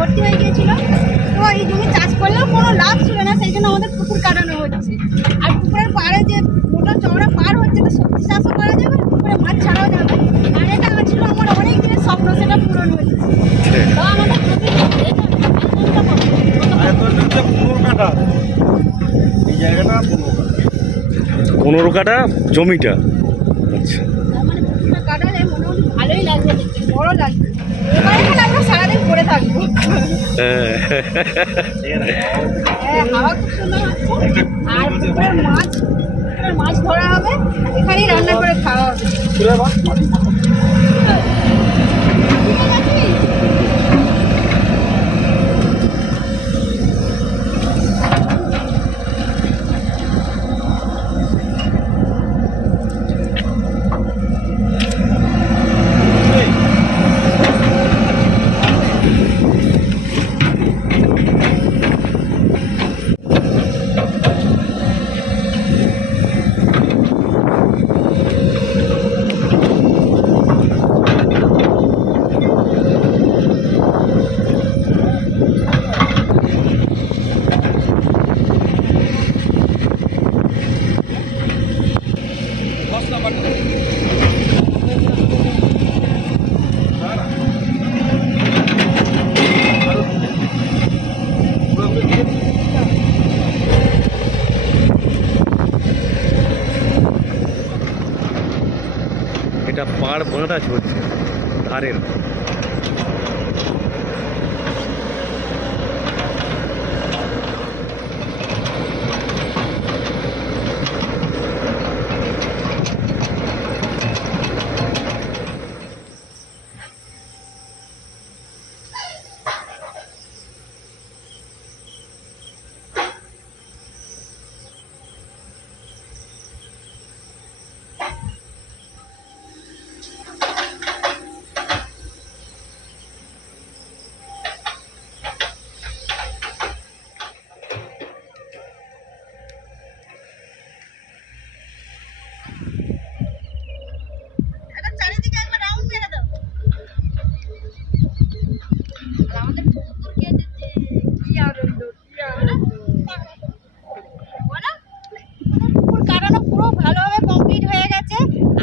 ভর্তি হয়ে গিয়েছিল। তো এই জমি চাষ করলেও কোনো লাভ ছিল না, সেই জন্য আমাদের পুকুর কাটানো হচ্ছে। আর পুকুরের পাড়ে যে মোটা চওড়া পাড় হচ্ছে, তো সবজি চাষও করা যাবে, পুকুরে মাছ ছাড়াও যাবে। আর এটা ছিল আমার অনেক দিনের স্বপ্ন, সেটা পূরণ হয়েছে। তো আমাদের এই জায়গাটা 15 কাঠা জমিটা। আচ্ছা, মানে পুকুরটা কাটালে মোটামুটি ভালোই লাগবে, দেখতে বড় লাগবে। এবারে খালি আমরা সারাদিন পড়ে থাকবো। হ্যাঁ, হাওয়া খুব সুন্দর হচ্ছে। আর পুকুরের মাছ ধরা হবে, এখানেই রান্না করে খাওয়া হবে। এটা পাড় ভাঙা চলছে ধারের। চারিদিকে একবার রাউন্ড মেরে দাও। আর আমাদের পুকুর কেটেছে, কি আনন্দ, কি আনন্দ। বলো, পুকুর কাটানো পুরো ভালোভাবে কমপ্লিট হয়ে গেছে।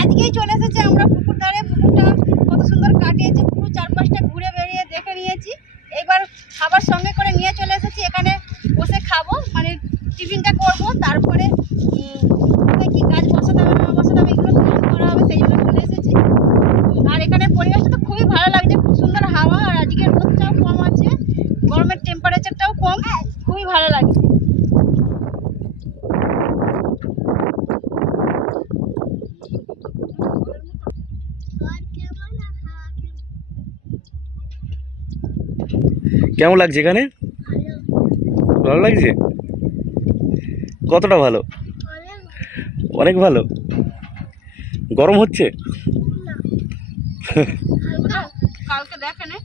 আজকেই চলে এসেছে আমরা পুকুর ধারে। পুকুরটা কত সুন্দর কাটিয়েছে, পুরো চারপাশটা ঘুরে বেরিয়ে দেখে নিয়েছি। এবার খাবার সঙ্গে করে নিয়ে চলে এসেছি, এখানে বসে খাবো, মানে টিফিনটা করবো। তারপরে কি কাজ বসাতে হবে না বসাতে হবে এগুলো প্ল্যান করা হবে, সেই জন্য চলে এসেছি। আর এখানে পরিবেশটা তো খুবই ভালো লাগছে, খুব সুন্দর হাওয়া। আর আজকের রোদটাও কম আছে, গরমের টেম্পারেচারটাও কম, খুবই ভালো লাগছে। কেমন লাগছে এখানে? ভালো লাগছে? কতটা ভালো? অনেক ভালো। গরম হচ্ছে? কালকে দেখে নে,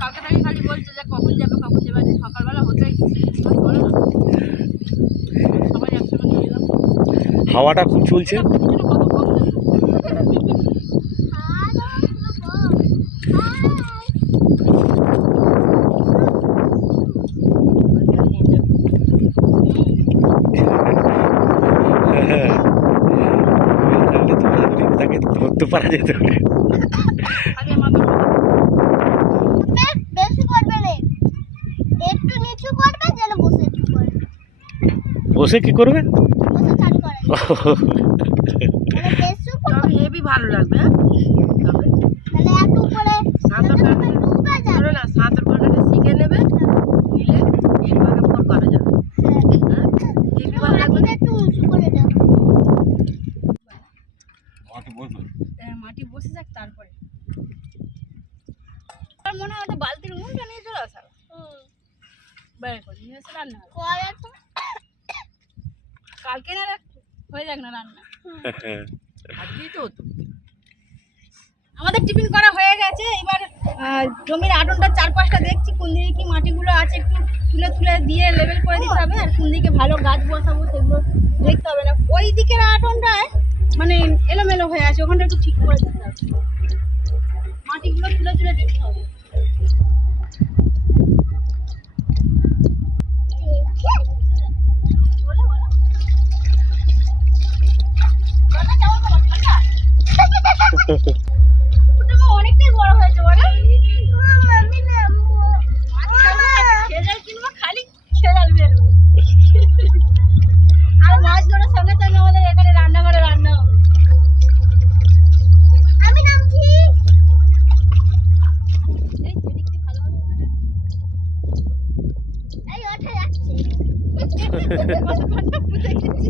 কালকে থেকে খালি বলছে যে কখন যাবে কখন যাবে, সকালবেলা হতে সবাই একসঙ্গে চলে গেলাম। হাওয়াটা খুব চলছে। তাকে ধরতে পারা যেত। বসে কি করবে? হেভি ভালো লাগবে। সাঁতার কাটাটা শিখে নেবে, নিলে এরপরে ফোন করা যাবে। মাটি বসে যাক, তারপরে মনে হয় বালতির মুখটা নিয়ে চলে আসা বের করে নিয়ে এসে রান্না হবে। কালকে না হয়ে যাক না রান্না, আজকেই তো হতো। আমাদের টিফিন করা হয়ে গেছে। এবার জমির আটনটা চারপাশটা দেখছি, কোন দিকে কি মাটিগুলো আছে একটু তুলে তুলে দিয়ে লেবেল করে দিতে হবে। আর কোন দিকে ভালো গাছ বসাবো সেগুলো দেখতে হবে। না ওই দিকের আটনটায় মানে এলোমেলো হয়ে আছে, ওখানটা একটু ঠিক করে দিতে হবে, মাটিগুলো তুলে তুলে দিতে হবে। কতক্ষণটা পুঁতে গেছি।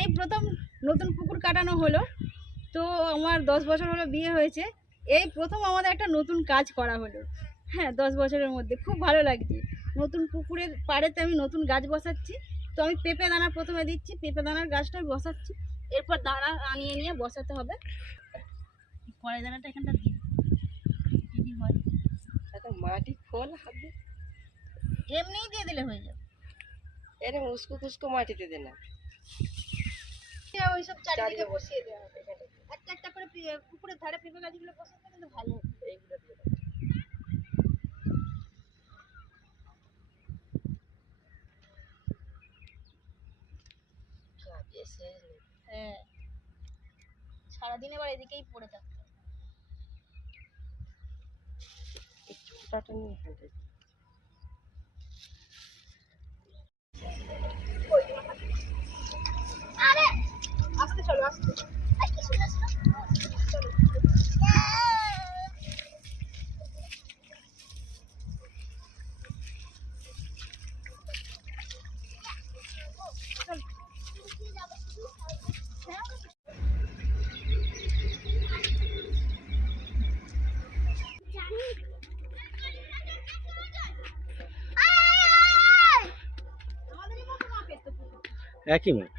এই প্রথম নতুন পুকুর কাটানো হলো। তো আমার 10 বছর হলো বিয়ে হয়েছে, এই প্রথম আমাদের একটা নতুন কাজ করা হলো। হ্যাঁ, 10 বছরের মধ্যে খুব ভালো লাগছে। নতুন পুকুরের পাড়েতে আমি নতুন গাছ বসাচ্ছি। তো আমি পেঁপে দানা প্রথমে দিচ্ছি, পেঁপে দানার গাছটা বসাচ্ছি, এরপর দানা আনিয়ে নিয়ে বসাতে হবে। কড়াই দানাটা এখানটা দিই যদি হয়, মাটি খোল হবে, এমনিই দিয়ে দিলে হয়ে যাবে। এরকম উস্কো খুস্কো মাটিতে দে না, ওইসব চারিদিকে বসিয়ে দেওয়া হবে। একটা একটা করে পুকুরের ধারে পেঁপে গাছগুলো বসাতে কিন্তু ভালো হবে। এইগুলো দিয়ে দাও। কাজে শেষ নেই। হ্যাঁ, সারাদিন এবার এদিকেই পড়ে থাকবে। এই ছোটাটা নিয়ে হাঁটে। আস্তে চলো, আস্তে। একই মাছ।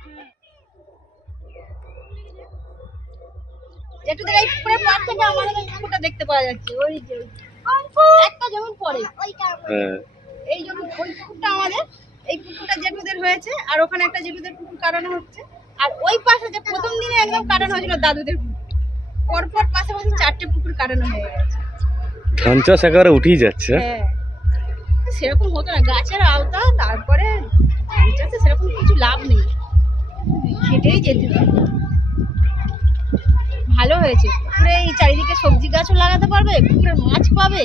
একটু এই পুকুরের পাড় থেকে আমাদের এই পুকুরটা দেখতে পাওয়া যাচ্ছে। ওই যে একটা জমি পড়ে, হ্যাঁ, এই জমি, ওই পুকুরটা আমাদের, এই পুকুরটা জেঠুদের হয়েছে, আর ওখানে একটা জেঠুদের পুকুর কাটানো হচ্ছে। আর ওই পাশে যে প্রথম দিনে একদম কাটানো হয়েছিল দাদুদের পুকুর, পরপর পাশাপাশি 4টে পুকুর কাটানো হয়ে গেছে। ধান চাষ একেবারে উঠেই যাচ্ছে। হ্যাঁ, সেরকম হতো না, গাছের আওতা, তারপরে ধান চাষে সেরকম কিছু লাভ নেই, খেটেই যেতে হবে। ভালো হয়েছে পুকুরে, এই চারিদিকে সবজি গাছও লাগাতে পারবে, পুকুরের মাছ পাবে,